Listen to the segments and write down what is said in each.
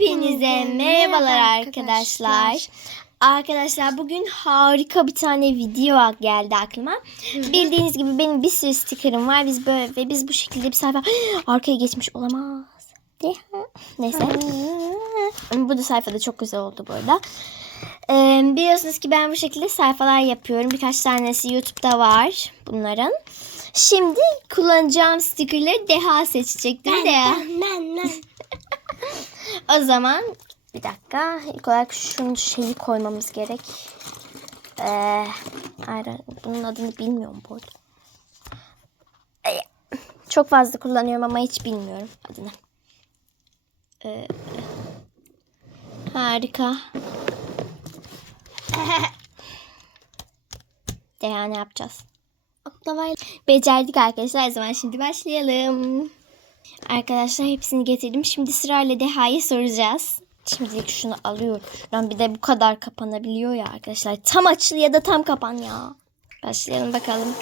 Hepinize merhabalar arkadaşlar. Arkadaşlar bugün harika bir tane video geldi aklıma. Bildiğiniz gibi benim bir sürü stikerim var. Biz böyle ve biz bu şekilde bir sayfa arkaya geçmiş olamaz. De- Neyse. Bu da sayfada çok güzel oldu bu arada. Ee, biliyorsunuz ki ben bu şekilde sayfalar yapıyorum. Birkaç tanesi YouTube'da var bunların. Şimdi kullanacağım stikerleri Deha seçecek değil mi Deha? Ben ben. O zaman bir dakika. İlk olarak şunu şeyi koymamız gerek. Ee, ayrı, bunun adını bilmiyorum bu arada. Ay, Çok fazla kullanıyorum ama hiç bilmiyorum adını. Ee, harika. Deha ne yapacağız? Oklavayla. Becerdik arkadaşlar. O zaman şimdi başlayalım. Arkadaşlar hepsini getirdim. Şimdi sırayla Deha'ya soracağız. Şimdilik şunu alıyorum. Şuradan bir de bu kadar kapanabiliyor ya arkadaşlar. Tam açıl ya da tam kapan ya. Başlayalım bakalım.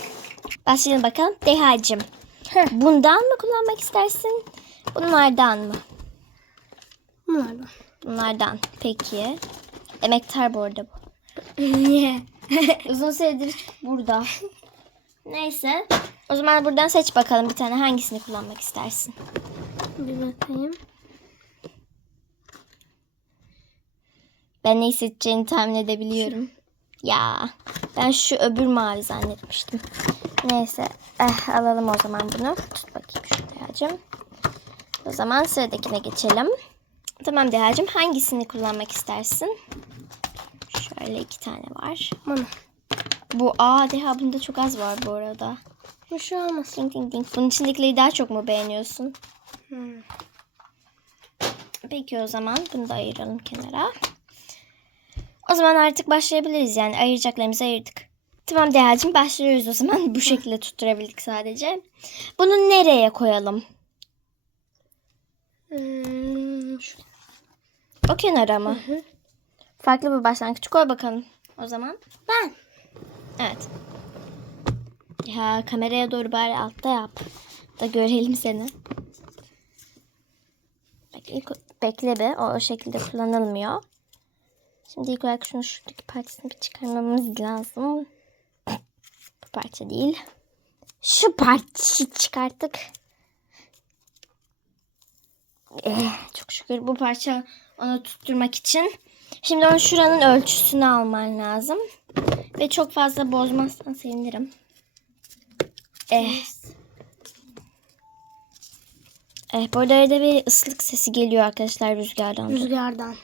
Başlayalım bakalım. Deha'cığım. Bundan mı kullanmak istersin? Bunlardan mı? Bunlardan. Bunlardan. Peki. Emektar bu arada bu. Niye? Uzun süredir burada. Neyse. O zaman buradan seç bakalım bir tane hangisini kullanmak istersin. Bir bakayım. Ben ne seçeceğini tahmin edebiliyorum. Ya ben şu öbür mavi zannetmiştim. Neyse eh, alalım o zaman bunu. Tut bakayım şu Deha'cığım. O zaman sıradakine geçelim. Tamam Deha'cığım hangisini kullanmak istersin? Şöyle iki tane var. Bana. Bu aa Deha bunda çok az var bu arada. Bu şey olmasın. Ding ding ding. Bunun içindekileri daha çok mu beğeniyorsun? Hmm. Peki o zaman bunu da ayıralım kenara. O zaman artık başlayabiliriz yani ayıracaklarımızı ayırdık. Tamam Deha'cığım başlıyoruz o zaman. Bu şekilde tutturabildik sadece. Bunu nereye koyalım? Hmm, şu. O kenara mı? hı. Farklı bir başlangıç koy bakalım o zaman. Ben. Evet. Ya kameraya doğru bari altta yap. Da görelim seni. Bak, ilk- bekle be. O, o şekilde kullanılmıyor. Şimdi ilk olarak şunu şuradaki parçasını bir çıkarmamız lazım. Bu parça değil. Şu parçayı çıkarttık. Eh, çok şükür bu parça onu tutturmak için. Şimdi onun şuranın ölçüsünü alman lazım. Ve çok fazla bozmazsan sevinirim. Eh. Eh, bu arada bir ıslık sesi geliyor arkadaşlar rüzgardan. Rüzgardan.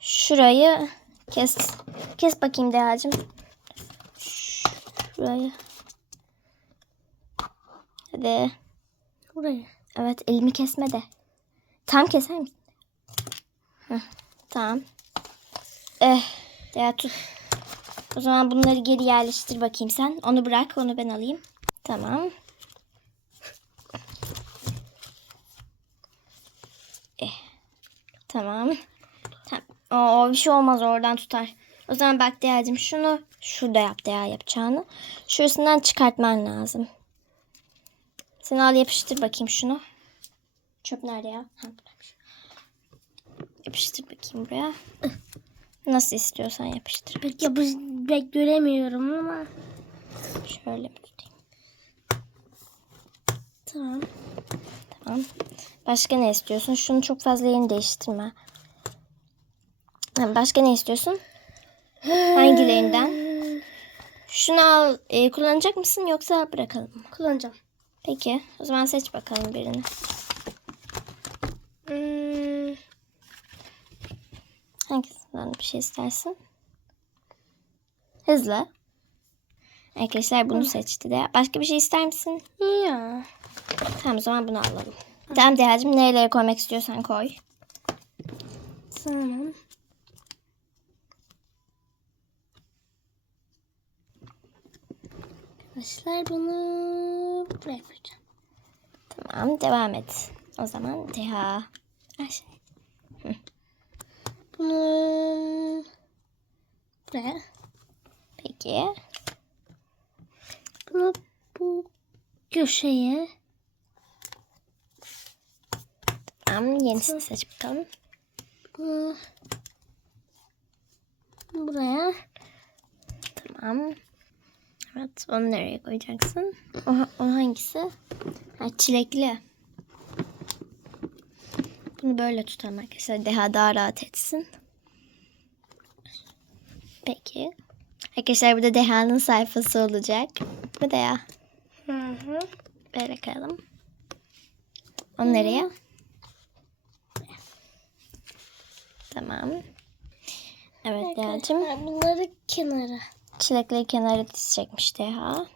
Şurayı kes. Kes bakayım Deha'cığım. Şurayı. Hadi. Buraya. Evet elimi kesme de. Tam keser misin? Heh, tamam. Eh, Deha tut. O zaman bunları geri yerleştir bakayım sen. Onu bırak onu ben alayım. Tamam. Eh, tamam. Tamam. Oo, bir şey olmaz oradan tutar. O zaman bak Deha'cığım şunu şurada yap Deha yapacağını. Şurasından çıkartman lazım. Sen al yapıştır bakayım şunu. Çöp nerede ya? Ha. Yapıştır bakayım buraya. Nasıl istiyorsan yapıştır. Pek yapış pek göremiyorum ama. Şöyle mi tutayım? Tamam. Tamam. Başka ne istiyorsun? Şunu çok fazla yerini değiştirme. Başka ne istiyorsun? Hangilerinden? Şunu al. e, kullanacak mısın yoksa bırakalım mı? Kullanacağım. Peki. O zaman seç bakalım birini. Hmm, Hangisinden bir şey istersin? Hızlı. Arkadaşlar bunu seçti de. Başka bir şey ister misin? ya. Tamam o zaman bunu alalım. Tamam Deha'cığım nerelere koymak istiyorsan koy. Tamam. Arkadaşlar bunu buraya koyacağım. Tamam devam et. O zaman Deha. Aşağı. Bunu buraya. Peki. Bunu bu köşeye. Tamam yenisini seç bakalım. Bunu buraya. Tamam. Evet onu nereye koyacaksın? O, o hangisi? Ha, çilekli. Bunu böyle tutalım arkadaşlar. Deha daha rahat etsin. Peki. Arkadaşlar burada Deha'nın sayfası olacak. Bu Deha. Hı hı. Böyle koyalım. Onu nereye? Tamam. Evet Deha'cığım. Bunları kenara. Çilekleri kenara dizecekmiş Deha.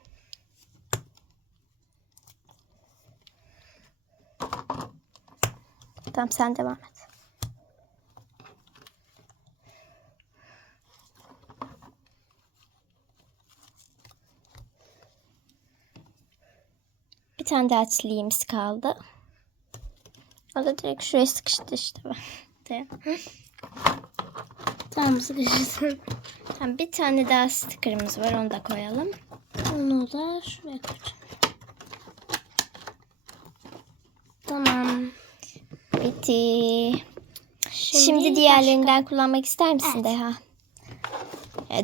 Tamam sen devam et. Bir tane daha çileğimiz kaldı. O da direkt şuraya sıkıştı işte. De. Tamam sıkışırsın. Tamam, bir tane daha sticker'ımız var onu da koyalım. Onu da şuraya koyacağım. Tamam. Bitti. Şimdi, Şimdi diğerlerinden kullanmak ister misin Evet. Deha?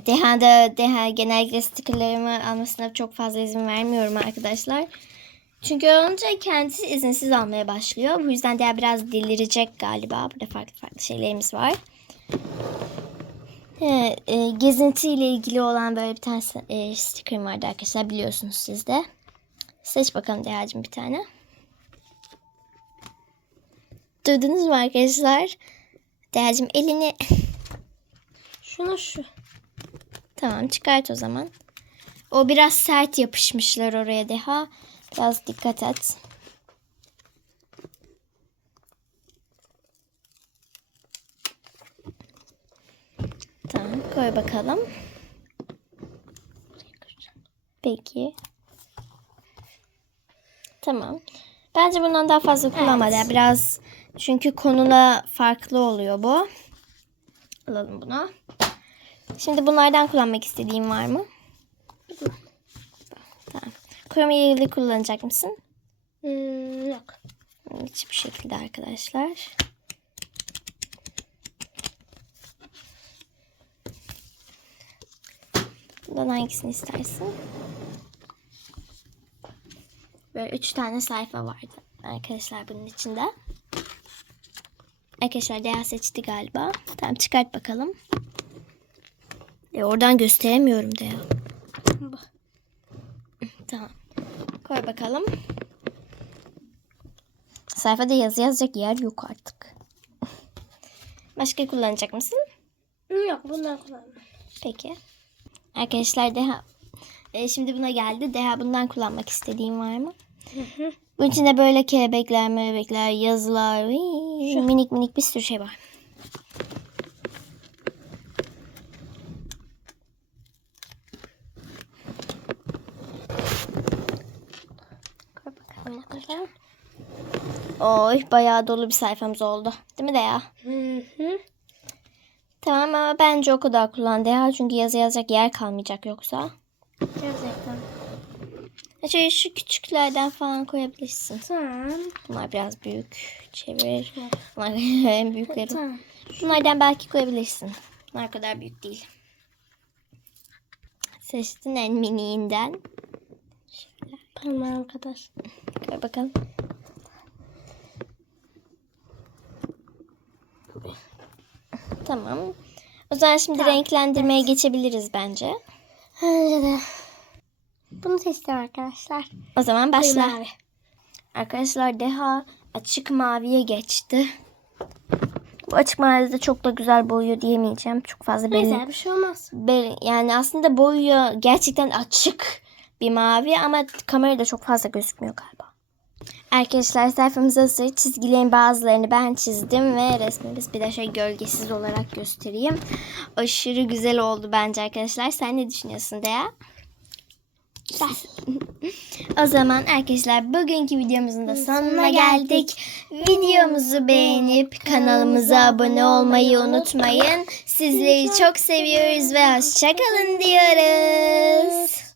Deha da Deha genellikle stickerlarımı almasına çok fazla izin vermiyorum arkadaşlar. Çünkü önce kendisi izinsiz almaya başlıyor. Bu yüzden Deha biraz delirecek galiba. Burada farklı farklı şeylerimiz var. He, e, gezintiyle ilgili olan böyle bir tane e, sticker'ım vardı arkadaşlar biliyorsunuz siz de. Seç bakalım Deha'cığım bir tane. Duydunuz mu arkadaşlar? Deha'cığım elini... Şunu şu. Tamam çıkart o zaman. O biraz sert yapışmışlar oraya Deha. Biraz dikkat et. Tamam koy bakalım. Peki. Tamam. Bence bundan daha fazla kullanma Evet. Biraz çünkü konuna farklı oluyor bu. Alalım bunu. Şimdi bunlardan kullanmak istediğin var mı? Krema yayılı kullanacak mısın? Hmm, yok. Hiçbir şekilde arkadaşlar. Bundan hangisini istersin? Böyle üç tane sayfa vardı arkadaşlar bunun içinde. Arkadaşlar Deha seçti galiba. Tamam çıkart bakalım. E, oradan gösteremiyorum Deha. Bak. Tamam. Koy bakalım. Sayfada yazı yazacak yer yok artık. Başka kullanacak mısın? Yok bundan kullanmam. Peki. Arkadaşlar Deha e, şimdi buna geldi. Deha bundan kullanmak istediğin var mı? Bunun içinde böyle kelebekler, melebekler, yazılar, vii, minik minik bir sürü şey var. Koy bakalım. Oy bayağı dolu bir sayfamız oldu. Değil mi Deha? Hı hı. Tamam ama bence o kadar kullan Deha. Çünkü yazı yazacak yer kalmayacak yoksa. Gerçekten. Şöyle şu küçüklerden falan koyabilirsin. Tamam. Bunlar biraz büyük. Çevir. Bunlar en büyükleri. Tamam. Bunlardan belki koyabilirsin. Bunlar kadar büyük değil. Seçtin en miniğinden. Tamam kadar. Bakalım. Tamam. O zaman şimdi Tamam, renklendirmeye geçebiliriz bence. Bence de. Bunu seçtim arkadaşlar. O zaman başla. Mavi. Arkadaşlar Deha açık maviye geçti. Bu açık mavide çok da güzel boyuyor diyemeyeceğim. Çok fazla. Neyse bir şey olmaz. belli- yani aslında boyuyor gerçekten açık bir mavi ama kamerada çok fazla gözükmüyor galiba. Arkadaşlar sayfamız hazır. Çizgilerin bazılarını ben çizdim ve resmimiz bir de şey gölgesiz olarak göstereyim. Aşırı güzel oldu bence arkadaşlar. Sen ne düşünüyorsun Deha? o zaman arkadaşlar bugünkü videomuzun da sonuna geldik. Videomuzu beğenip kanalımıza abone olmayı unutmayın. Sizleri çok seviyoruz ve hoşçakalın diyoruz.